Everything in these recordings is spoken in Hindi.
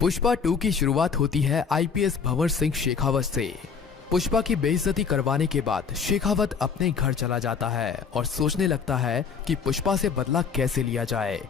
पुष्पा 2 की शुरुआत होती है आईपीएस भंवर सिंह शेखावत से। पुष्पा की बेइज्जती करवाने के बाद शेखावत अपने घर चला जाता है और सोचने लगता है कि पुष्पा से बदला कैसे लिया जाए।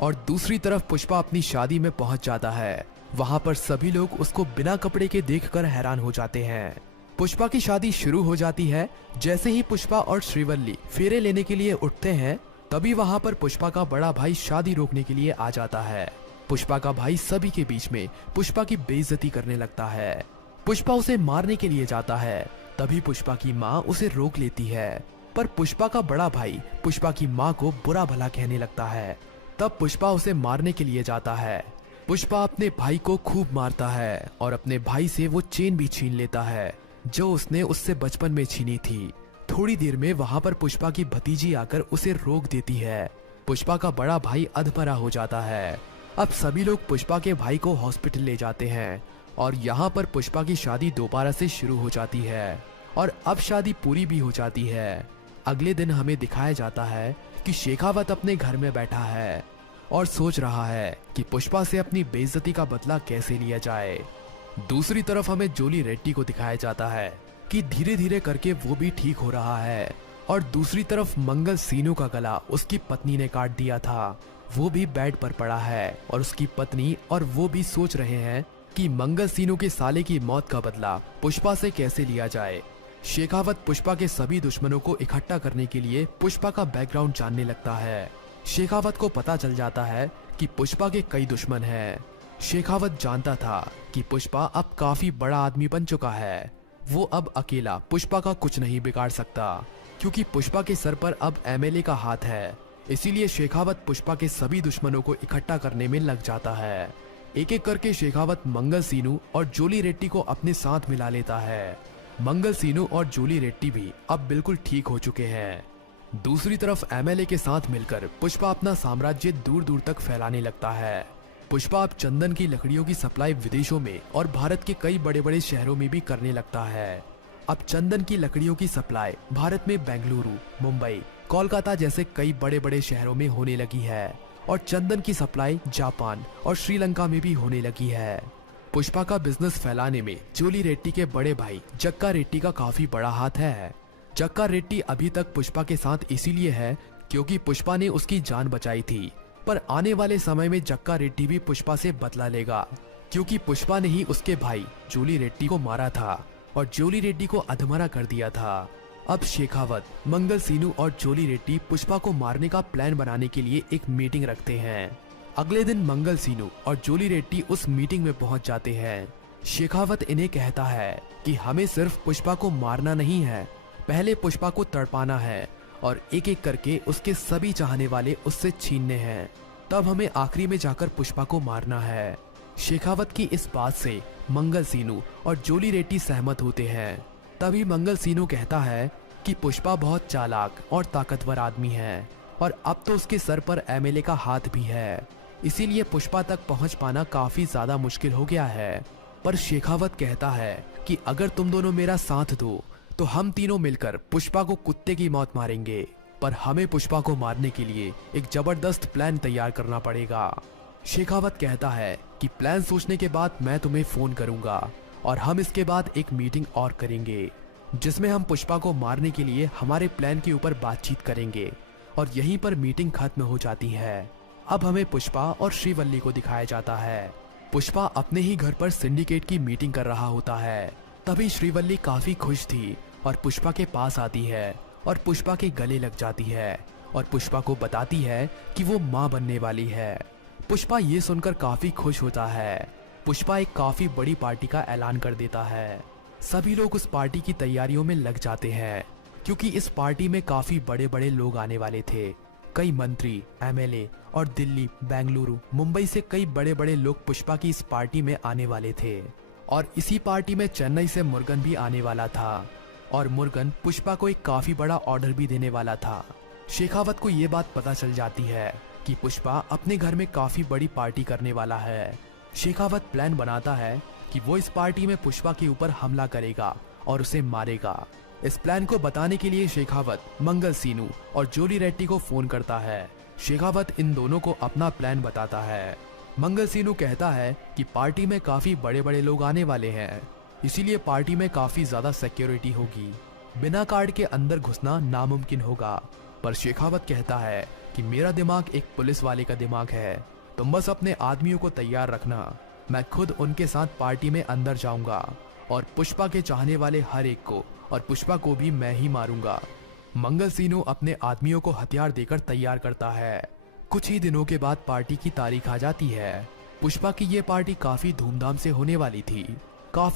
और दूसरी तरफ पुष्पा अपनी शादी में पहुंच जाता है। वहां पर सभी लोग उसको बिना कपड़े के देखकर हैरान हो जाते हैं। पुष्पा की शादी शुरू हो जाती है। जैसे ही पुष्पा और श्रीवल्ली फेरे लेने के लिए उठते हैं, तभी वहां पर पुष्पा का बड़ा भाई शादी रोकने के लिए आ जाता है। पुष्पा का भाई सभी के बीच में पुष्पा की बेइज्जती करने लगता है। पुष्पा उसे मारने के लिए जाता है, तभी पुष्पा की माँ उसे रोक लेती है। पर पुष्पा का बड़ा भाई पुष्पा की माँ को बुरा भला कहने लगता है। तब पुष्पा उसे मारने के लिए जाता है। पुष्पा अपने भाई को खूब मारता है और अपने भाई से वो चेन भी छीन लेता है जो उसने उससे बचपन में छीनी थी। थोड़ी देर में वहां पर पुष्पा की भतीजी आकर उसे रोक देती है। पुष्पा का बड़ा भाई अधमरा हो जाता है। अब सभी लोग पुष्पा के भाई को हॉस्पिटल ले जाते हैं और यहाँ पर पुष्पा की शादी दोबारा से शुरू हो जाती है और अब शादी पूरी भी हो जाती है। अगले दिन हमें दिखाया जाता है कि शेखावत अपने घर में बैठा है और सोच रहा है कि पुष्पा से अपनी बेइज्जती का बदला कैसे लिया जाए। दूसरी तरफ हमें जोली रेड्डी को दिखाया जाता है कि धीरे धीरे करके वो भी ठीक हो रहा है। और दूसरी तरफ मंगल सीनू का गला उसकी पत्नी ने काट दिया था। वो भी बेड पर पड़ा है और उसकी पत्नी और वो भी सोच रहे हैं कि मंगल सीनू के साले की मौत का बदला पुष्पा से कैसे लिया जाए। शेखावत पुष्पा के सभी दुश्मनों को इकट्ठा करने के लिए पुष्पा का बैकग्राउंड जानने लगता है। शेखावत को पता चल जाता है कि पुष्पा के कई दुश्मन हैं। शेखावत जानता था कि पुष्पा अब काफी बड़ा आदमी बन चुका है। वो अब अकेला पुष्पा का कुछ नहीं बिगाड़ सकता, क्योंकि पुष्पा के सर पर अब एमएलए का हाथ है। इसीलिए शेखावत पुष्पा के सभी दुश्मनों को इकट्ठा करने में लग जाता है। एक एक करके शेखावत मंगल सीनू और जोली रेड्डी को अपने साथ मिला लेता है। मंगल सीनू और जोली रेड्डी भी अब बिल्कुल ठीक हो चुके हैं। दूसरी तरफ एमएलए के साथ मिलकर पुष्पा अपना साम्राज्य दूर दूर तक फैलाने लगता है। पुष्पा अब चंदन की लकड़ियों की सप्लाई विदेशों में और भारत के कई बड़े बड़े शहरों में भी करने लगता है। अब चंदन की लकड़ियों की सप्लाई भारत में बेंगलुरु, मुंबई, कोलकाता जैसे कई बड़े बड़े शहरों में होने लगी है और चंदन की सप्लाई जापान और श्रीलंका में भी होने लगी है। पुष्पा का बिजनेस फैलाने में जोली रेड्डी के बड़े भाई जक्का रेड्डी का काफी बड़ा हाथ है। जक्का रेड्डी अभी तक पुष्पा के साथ इसीलिए है क्योंकि पुष्पा ने उसकी जान बचाई थी, पर आने वाले समय में जक्का रेड्डी भी पुष्पा से बदला लेगा, क्योंकि पुष्पा ने ही उसके भाई जोली रेड्डी को मारा था और जोली रेड्डी को अधमरा कर दिया था। अब शेखावत, मंगल सीनू और जोली रेड्डी पुष्पा को मारने का प्लान बनाने के लिए एक मीटिंग रखते हैं। अगले दिन मंगल सीनू और जोली रेड्डी उस मीटिंग में पहुंच जाते हैं। शेखावत इन्हें कहता है कि हमें सिर्फ पुष्पा को मारना नहीं है, पहले पुष्पा को तड़पाना है और एक एक करके उसके सभी चाहने वाले उससे छीनने हैं। तब हमें आखिरी में जाकर पुष्पा को मारना है। शेखावत की इस बात से मंगल सीनू और जोली रेड्डी सहमत होते हैं। तभी मंगल सीनू कहता है कि पुष्पा बहुत चालाक और ताकतवर आदमी है और अब तो उसके सर पर एमएलए का हाथ भी है, इसीलिए पुष्पा तक पहुंच पाना काफी ज्यादा मुश्किल हो गया है। पर शेखावत कहता है कि अगर तुम दोनों मेरा साथ दो तो हम तीनों मिलकर पुष्पा को कुत्ते की मौत मारेंगे, पर हमें पुष्पा को मारने के लिए एक जबरदस्त प्लान तैयार करना पड़ेगा। शेखावत कहता है कि प्लान सोचने के बाद मैं तुम्हें फोन करूंगा और हम इसके बाद एक मीटिंग और करेंगे जिसमें हम पुष्पा को मारने के लिए हमारे प्लान के ऊपर बातचीत करेंगे। और यहीं पर मीटिंग खत्म हो जाती है। अब हमें पुष्पा और श्रीवल्ली को दिखाया जाता है। पुष्पा अपने ही घर पर सिंडिकेट की मीटिंग कर रहा होता है। तभी श्रीवल्ली काफी खुश थी और पुष्पा के पास आती है और पुष्पा के गले लग जाती है और पुष्पा को बताती है कि वो माँ बनने वाली है। पुष्पा ये सुनकर काफी खुश होता है। पुष्पा एक काफी बड़ी पार्टी का ऐलान कर देता है। सभी लोग उस पार्टी की तैयारियों में लग जाते हैं, क्योंकि इस पार्टी में काफी बड़े बड़े लोग आने वाले थे। कई मंत्री, एमएलए और दिल्ली, बेंगलुरु, मुंबई से कई बड़े बड़े लोग पुष्पा की इस पार्टी में आने वाले थे। और इसी पार्टी में चेन्नई से मुर्गन भी आने वाला था और मुर्गन पुष्पा को एक काफी बड़ा ऑर्डर भी देने वाला था। शेखावत को ये बात पता चल जाती है कि पुष्पा अपने घर में काफी बड़ी पार्टी करने वाला है। शेखावत प्लान बनाता है कि वो इस पार्टी में पुष्पा के ऊपर हमला करेगा और उसे मारेगा। इस प्लान को बताने के लिए शेखावत मंगल सीनू और जोली रेड्डी को फोन करता है। शेखावत इन दोनों को अपना प्लान बताता है। मंगल सीनू कहता है कि पार्टी में काफी बड़े बड़े लोग आने वाले हैं, इसीलिए पार्टी में काफी ज्यादा सिक्योरिटी होगी। बिना कार्ड के अंदर घुसना नामुमकिन होगा। पर शेखावत कहता है कि मेरा दिमाग एक पुलिस वाले का दिमाग है, तुम बस अपने आदमियों को तैयार रखना, मैं खुद उनके साथ पार्टी में अंदर जाऊंगा और पुष्पा के चाहने वाले हर एक को और पुष्पा को भी मैं ही मारूंगा। मंगल सीनू अपने आदमियों को हथियार देकर तैयार करता है। कुछ ही दिनों के बाद पार्टी की तारीख आ जाती है। पुष्पा की ये पार्टी काफी धूमधाम से होने वाली थी। काफी